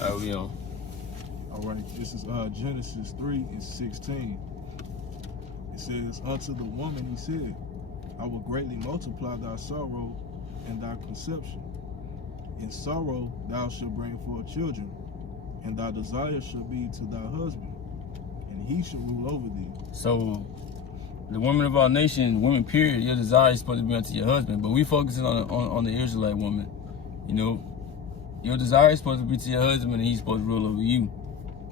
How we on? All right, this is Genesis 3:16. It says, unto the woman he said, I will greatly multiply thy sorrow and thy conception. In sorrow thou shalt bring forth children, and thy desire shall be to thy husband, and he shall rule over thee. So, the women of our nation, women period, your desire is supposed to be unto your husband, but we focusing on the Israelite woman. You know, your desire is supposed to be to your husband, and he's supposed to rule over you.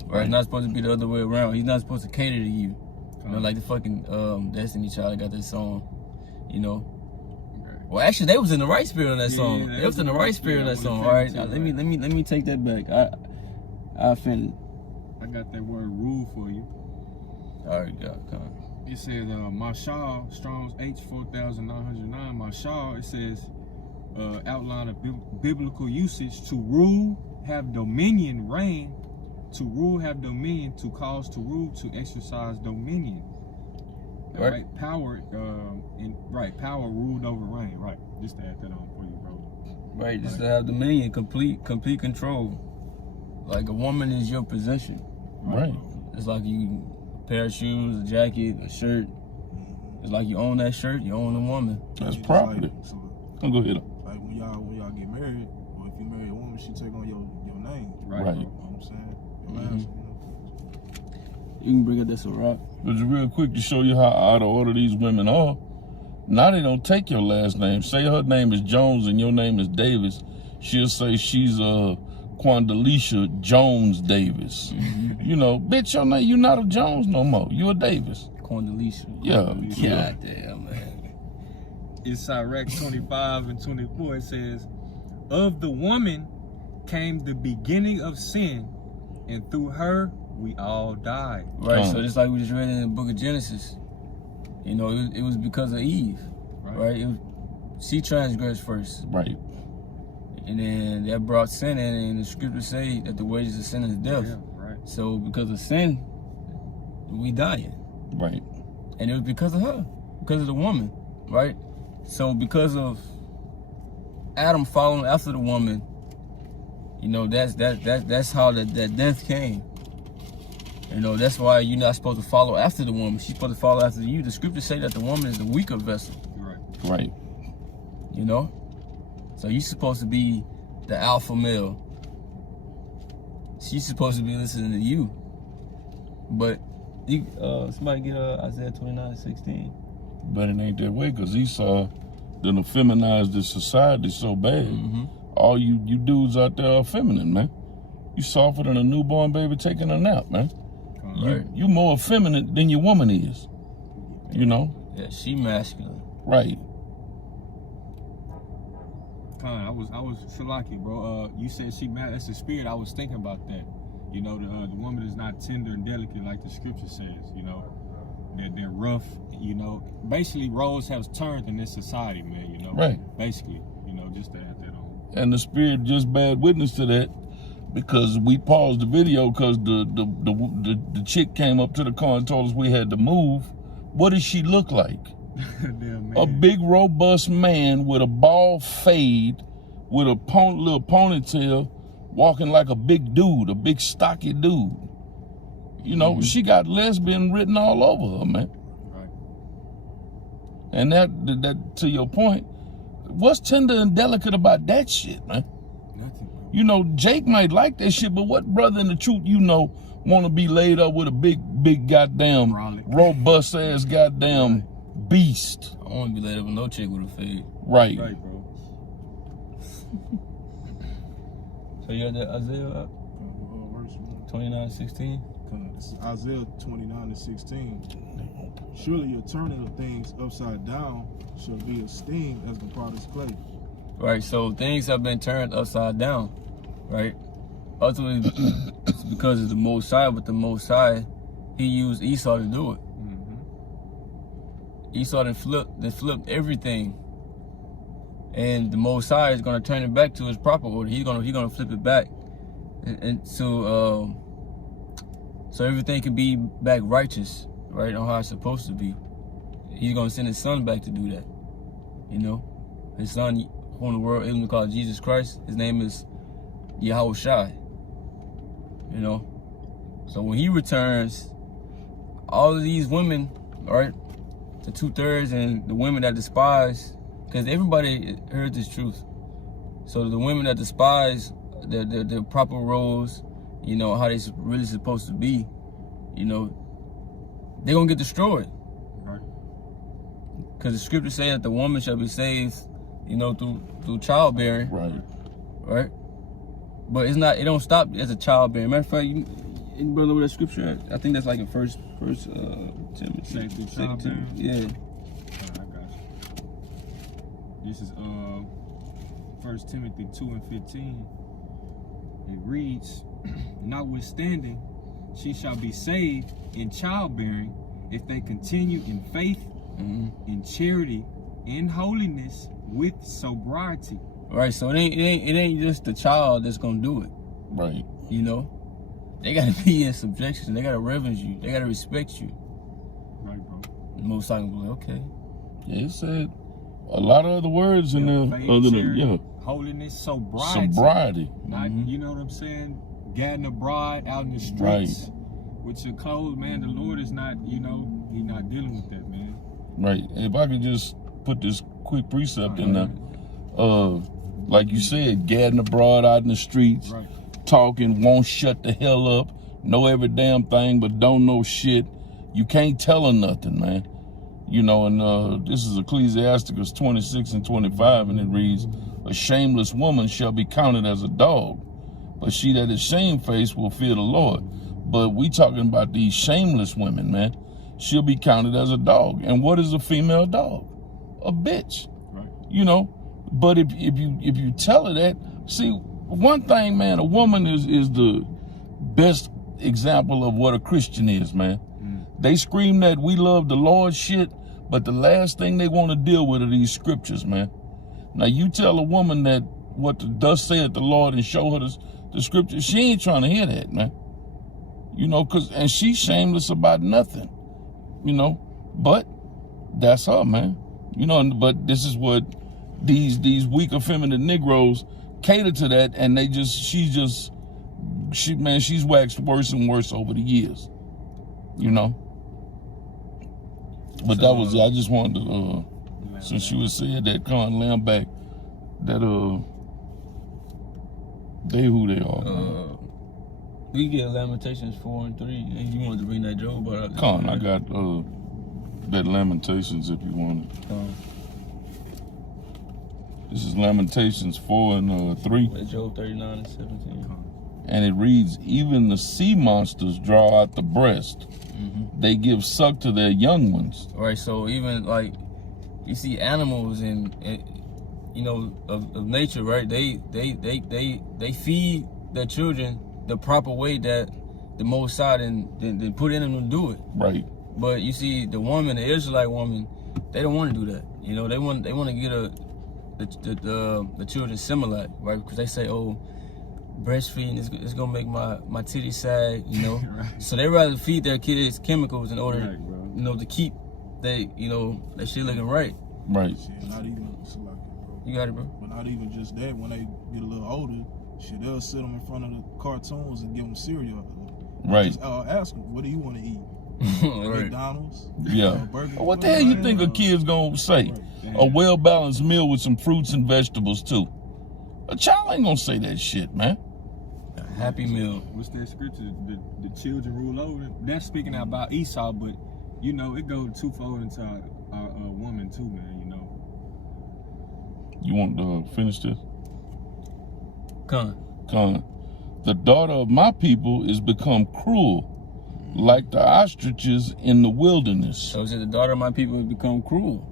Right? It's not supposed to be the other way around. He's not supposed to cater to you. You know, like the fucking Destiny Child got this song. You know. Well, actually, they was in the right spirit on that song. They was in the right spirit on that song. All right, now, let me take that back. I offended. I got that word rule for you. All right, God, come on. It says, Mashal, Strong's H4909, Mashal, it says, outline of biblical usage: to rule, have dominion, reign, to rule, have dominion, to cause to rule, to exercise dominion. Right? Power, power ruled over reign. Right, just to add that on for you, bro. Right, just to have dominion, complete control. Like a woman is your possession. Right. It's like you a pair of shoes, a jacket, a shirt. It's like you own that shirt, you own the woman. That's property. Like, so, Go ahead. like when y'all get married, or if you marry a woman, she take on your name. Right. You know what I'm saying? Your last name. You can bring up this a rock. But just real quick to show you how out of order these women are. Now they don't take your last name. Say her name is Jones and your name is Davis. She'll say she's Quandalisha Jones Davis. You know, bitch, your name, you're not a Jones no more. You're a Davis. Quandalisha. Yeah. God damn, man. It's Sirach 25 and 24. It says, of the woman came the beginning of sin, and through her we all died. Right, so just like we just read in the book of Genesis, you know, it was because of Eve, right? She transgressed first. Right. And then that brought sin in, and the scriptures say that the wages of sin is death. Yeah, right. So because of sin, we dying. Right. And it was because of her, because of the woman, right? So because of Adam following after the woman, you know, that's how that death came. You know, that's why you're not supposed to follow after the woman. She's supposed to follow after you. The scriptures say that the woman is the weaker vessel. Right. Right. You know? So you're supposed to be the alpha male. She's supposed to be listening to you. But you, somebody get Isaiah 29:16. But it ain't that way, because Esau done effeminized this society so bad. All you dudes out there are feminine, man. You softer than a newborn baby taking a nap, man. You more effeminate than your woman is. You know? Yeah, she masculine. Right. I was Shalaki, bro. You said she mad. That's the spirit. I was thinking about that. You know, the woman is not tender and delicate like the scripture says. You know, they're rough. You know, basically roles have turned in this society, man. You know, right? Basically, you know, just to add that on. And the spirit just bad witness to that, because we paused the video because the chick came up to the car and told us we had to move. What does she look like? Damn, a big robust man with a bald fade, with a little ponytail, walking like a big dude, a big stocky dude. You know, she got lesbian written all over her, man. Right. And that to your point, what's tender and delicate about that shit, man? Nothing. You know, Jake might like that shit, but what brother in the truth you know want to be laid up with a big goddamn robust ass goddamn beast? I don't want to be laid up with no chick with a fade. Right. Right, bro. So you got that Isaiah up? 29:16? This is Isaiah 29:16. Surely your turning of things upside down shall be esteemed as the potter's clay. Right, so things have been turned upside down, right? Ultimately, it's because of the Most High, but the Most High, he used Esau to do it. Esau then flipped everything, and the Most High is going to turn it back to his proper order. He's gonna flip it back, and so everything can be back righteous, right, on how it's supposed to be. He's gonna send his son back to do that. You know, his son, who in the world is called Jesus Christ. His name is Yahushua. you know. So when he returns, all of these women, right, the 2/3 and the women that despise, because everybody heard this truth. So the women that despise the proper roles, you know, how they really supposed to be, you know, they're gonna get destroyed. Right. Because the scripture say that the woman shall be saved, you know, through childbearing. Right. Right? But it don't stop as a childbearing. Matter of fact, you brother, where that scripture at? I think that's like in first Timothy. Safety Second Timothy. childbearing? Yeah. I got you. This is 1 Timothy 2:15. It reads, notwithstanding, she shall be saved in childbearing if they continue in faith, in charity, in holiness, with sobriety. Right. So it ain't just the child that's gonna do it. Right. You know, they gotta be in subjection. They gotta reverence you. They gotta respect you. Right, bro. The Most High gonna be like, okay. Yeah, it said a lot of other words in there Faith, other than charity, holiness, sobriety. sobriety. Not, you know what I'm saying? Gadding a bride out in the streets with your clothes, man. The Lord is not, you know, He's not dealing with that, man. Right. If I could just put this quick precept in there, like you said, gadding a broad out in the streets, talking, won't shut the hell up, know every damn thing but don't know shit. You can't tell her nothing, man. You know, and this is Ecclesiasticus 26:25, and it reads, a shameless woman shall be counted as a dog, but she that is shamefaced will fear the Lord. But we talking about these shameless women, man. She'll be counted as a dog. And what is a female dog? A bitch. Right. You know, but if you tell her that, see, one thing, man, a woman is the best example of what a Christian is, man. They scream that we love the Lord shit, but the last thing they want to deal with are these scriptures, man. Now you tell a woman that what the thus saith the Lord and show her the scriptures, she ain't trying to hear that, man. You know, and she's shameless about nothing, you know, but that's her, man. You know, but this is what these weak, effeminate Negroes cater to that, and she's waxed worse and worse over the years, you know. But So, I just wanted to, since you was saying that, lamb back, that, they who they are. We get Lamentations 4 and 3, and you wanted to bring that Job out. I got that Lamentations if you want it. This is Lamentations 4 and 3. Job 39 and 17. And it reads, even the sea monsters draw out the breast. They give suck to their young ones. Right, so even like you see animals and you know of nature, right? They feed their children the proper way that the Most High then put in them to do it. Right. But you see the woman, the Israelite woman, they don't want to do that. You know, they want to get the children similar, right? Because they say, oh, breastfeeding is gonna make my titties sag, you know. So they rather feed their kids chemicals in order, you know, to keep that shit looking right. Right. Shit, not even bro. You got it, bro. But not even just that. When they get a little older, shit, they'll sit them in front of the cartoons and give them cereal. Right. Just, ask them, what do you want to eat? Right. McDonald's? Yeah. Burger What the hell you think a kid's gonna say? A well-balanced meal with some fruits and vegetables too. A child ain't gonna say that shit, man. A happy meal. What's that scripture? The children rule over them. That's speaking about Esau, but you know it goes twofold into our woman too, man. You know. You want to finish this? Con. The daughter of my people is become cruel, like the ostriches in the wilderness. So the daughter of my people has become cruel.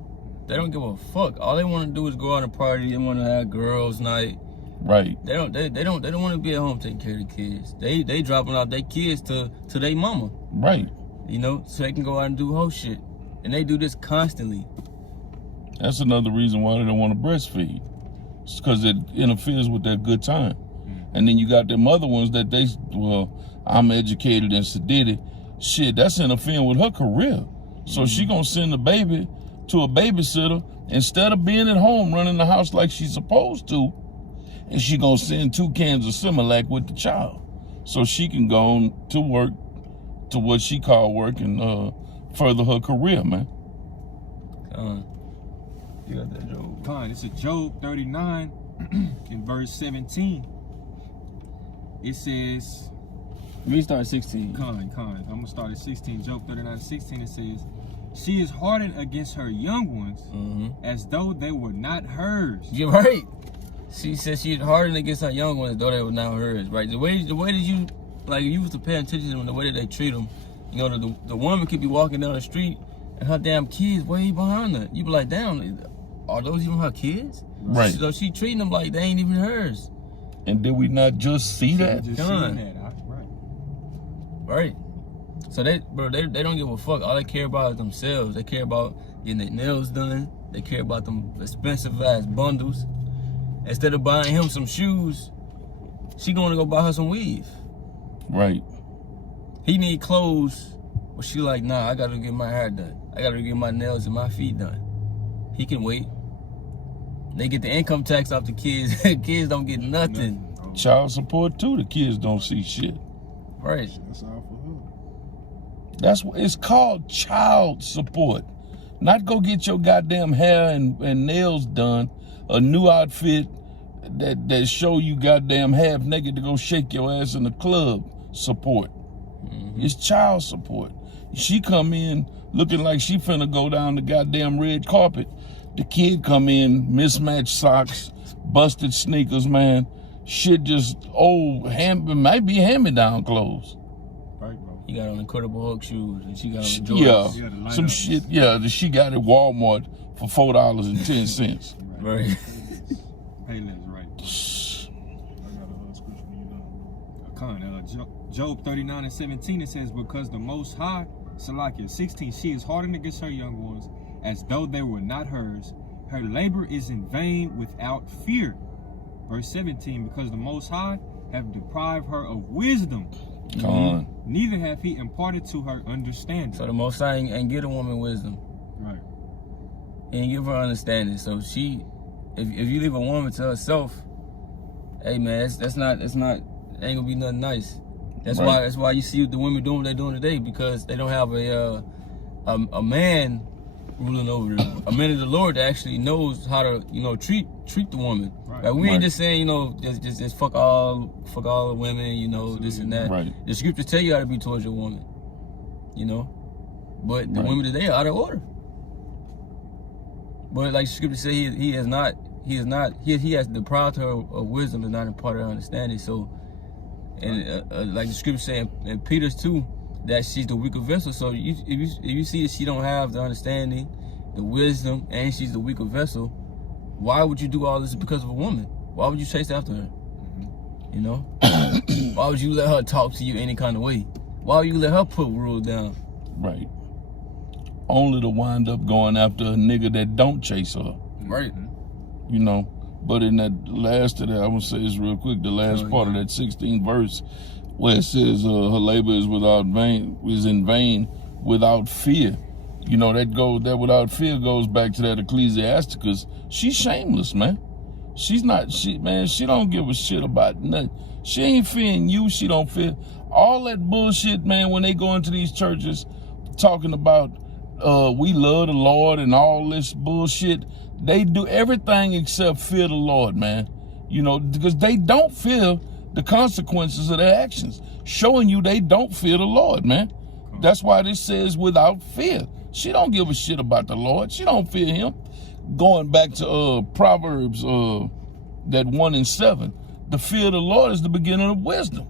They don't give a fuck. All they want to do is go out and party. They want to have girls' night. Right. They don't want to be at home taking care of the kids. They dropping off their kids to their mama. Right. You know, so they can go out and do whole shit. And they do this constantly. That's another reason why they don't want to breastfeed. It's because it interferes with their good time. And then you got them other ones that I'm educated and sedated. Shit, that's interfering with her career. So she gonna send the baby to a babysitter instead of being at home running the house like she's supposed to, and she gonna send 2 cans of Similac with the child. so she can go on to work, to what she call work, and further her career, man. You got that, Job? Con, it's a Job 39 in verse 17. It says, We start 16. I'm gonna start at 16. Job 39:16. It says, she is hardened against her young ones, as though they were not hers. You're right. She said she's hardened against her young ones, though they were not hers. Right? The way that you, like, if you was to pay attention to the way that they treat them, you know, the woman could be walking down the street and her damn kids way behind her. You be like, damn, are those even her kids? Right. So she treating them like they ain't even hers. And did we not just see that? Right. So they don't give a fuck. All they care about is themselves. They care about getting their nails done. They care about them expensive ass bundles. Instead of buying him some shoes, she gonna go buy her some weave. Right. He need clothes, but she like, nah, I gotta get my hair done. I gotta get my nails and my feet done. He can wait. They get the income tax off the kids. Kids don't get nothing. Child support too. The kids don't see shit. Right. That's all for her. That's what it's called, child support. Not go get your goddamn hair and nails done, a new outfit that show you goddamn half naked to go shake your ass in the club support. It's child support. She come in looking like she finna go down the goddamn red carpet. The kid come in, mismatched socks, busted sneakers, man. Shit just might be hand-me-down clothes. Right, bro. He got on Incredible Hulk shoes and she got on Jordans. Yeah, some shit. Yeah, that she got at Walmart for $4.10. Right. Payless, right. I got a scripture for you now. Job 39:17, it says, because the Most High, Salakia 16, she is hardened against her young ones, as though they were not hers. Her labor is in vain without fear. Verse 17, because the Most High have deprived her of wisdom, neither have he imparted to her understanding. So the Most High ain't give a woman wisdom. Right. He ain't give her understanding. So she, if you leave a woman to herself, hey man, that's not ain't gonna be nothing nice. That's why you see the women doing what they're doing today, because they don't have a man ruling over them. A man of the Lord that actually knows how to, you know, treat the woman. Right. Like we ain't just saying, you know, just fuck all the women, you know, this and that. Right. The scriptures tell you how to be towards your woman, you know. But the women today are out of order. But like the scripture say, he has deprived her of wisdom and not imparted her understanding. So, and like the scripture say in Peter's 2, that she's the weaker vessel. So if you see that she don't have the understanding, the wisdom, and she's the weaker vessel, why would you do all this because of a woman? Why would you chase after her? You know? Why would you let her talk to you any kind of way? Why would you let her put rules down? Right. Only to wind up going after a nigga that don't chase her. Right. You know? But in that last of that, I'm gonna say this real quick, the last part of that 16th verse, where it says her labor is in vain without fear. You know, that without fear goes back to that Ecclesiasticus. She's shameless, man. She don't give a shit about nothing. She ain't fearing you, she don't fear. All that bullshit, man, when they go into these churches talking about we love the Lord and all this bullshit, they do everything except fear the Lord, man. You know, because they don't fear the consequences of their actions, showing you they don't fear the Lord, man. That's why this says without fear. She don't give a shit about the Lord. She don't fear him. Going back to Proverbs that 1:7, the fear of the Lord is the beginning of wisdom.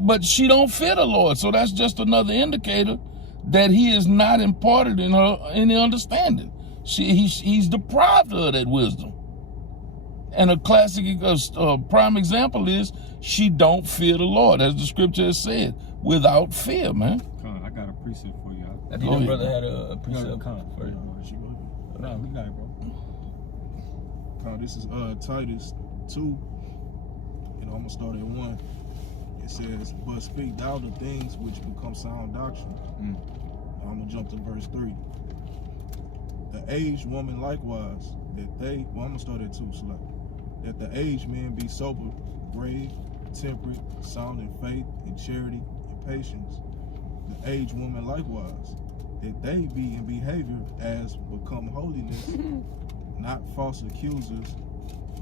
But she don't fear the Lord, so that's just another indicator that he is not imparted in her any understanding. He's deprived her of that wisdom. And a classic prime example is she don't fear the Lord, as the scripture has said, without fear, man. I got a precept for you. I think your brother had a precept first. No, we got it, bro. This is Titus 2, and I'm gonna start at 1. It says, but speak thou the things which become sound doctrine. I'm gonna jump to verse 3. The aged woman likewise, I'm gonna start at 2, so that the aged men be sober, grave, temperate, sound in faith, and charity, and patience. The aged woman likewise, that they be in behavior as become holiness, not false accusers,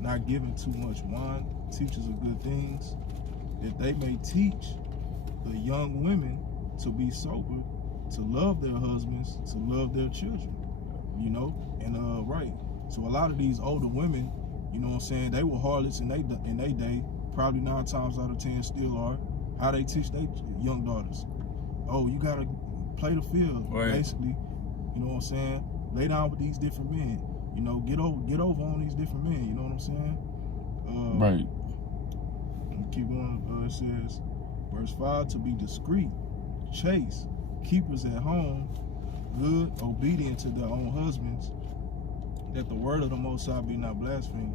not giving too much wine, teachers of good things, that they may teach the young women to be sober, to love their husbands, to love their children, you know, and right. So a lot of these older women, you know what I'm saying, they were harlots in they day, probably 9 times out of 10 still are. How they teach their young daughters? Oh, you gotta play the field, right. Basically. You know what I'm saying? Lay down with these different men. You know, get over on these different men. You know what I'm saying? Right. Keep going. It says, verse 5: to be discreet, chaste, keepers at home, good, obedient to their own husbands, that the word of the Most High be not blasphemed.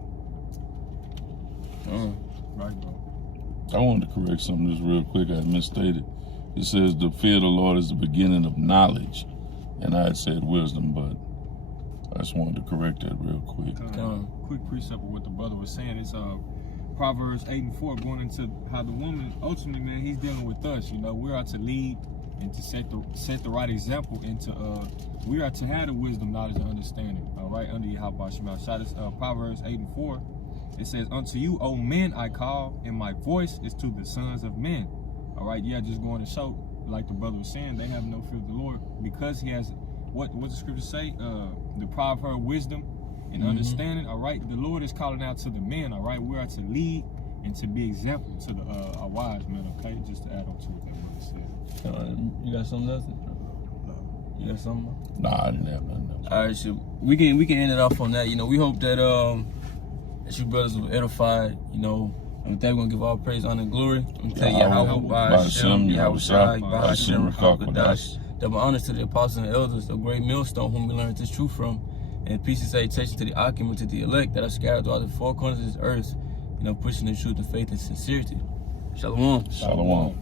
Right, bro. I wanted to correct something just real quick. I misstated. It says the fear of the Lord is the beginning of knowledge, and I had said wisdom, but I just wanted to correct that real quick. Quick precept of what the brother was saying is Proverbs 8:4, going into how the woman ultimately, man, he's dealing with us. You know, we are to lead and to set the right example, and to we are to have the wisdom, knowledge, and understanding. All right, under Yahweh Shema. Proverbs 8:4. It says, "Unto you, O men, I call, and my voice is to the sons of men." All right, yeah, just going to show, like the brother was saying, they have no fear of the Lord because he has what the scriptures say, the power of her wisdom and understanding. All right, the Lord is calling out to the men. All right, we are to lead and to be example to the our wives, men. Okay, just to add on to what that brother said. You got something else? You got something? Nah, I didn't have nothing else. All right, so we can end it off on that. You know, we hope that that you brothers were edified. You know, and with that, we're gonna give all praise, honor, and glory. I'm gonna tell you how by Hashem, Yahweh Shai, by Hashem, Rakakadash. Double honors to the apostles and elders, a great millstone whom we learned this truth from, and peace and salutation to the occupant, to the elect that are scattered throughout the four corners of this earth. You know, pushing the truth, the faith, and sincerity. Shalom. Shalom.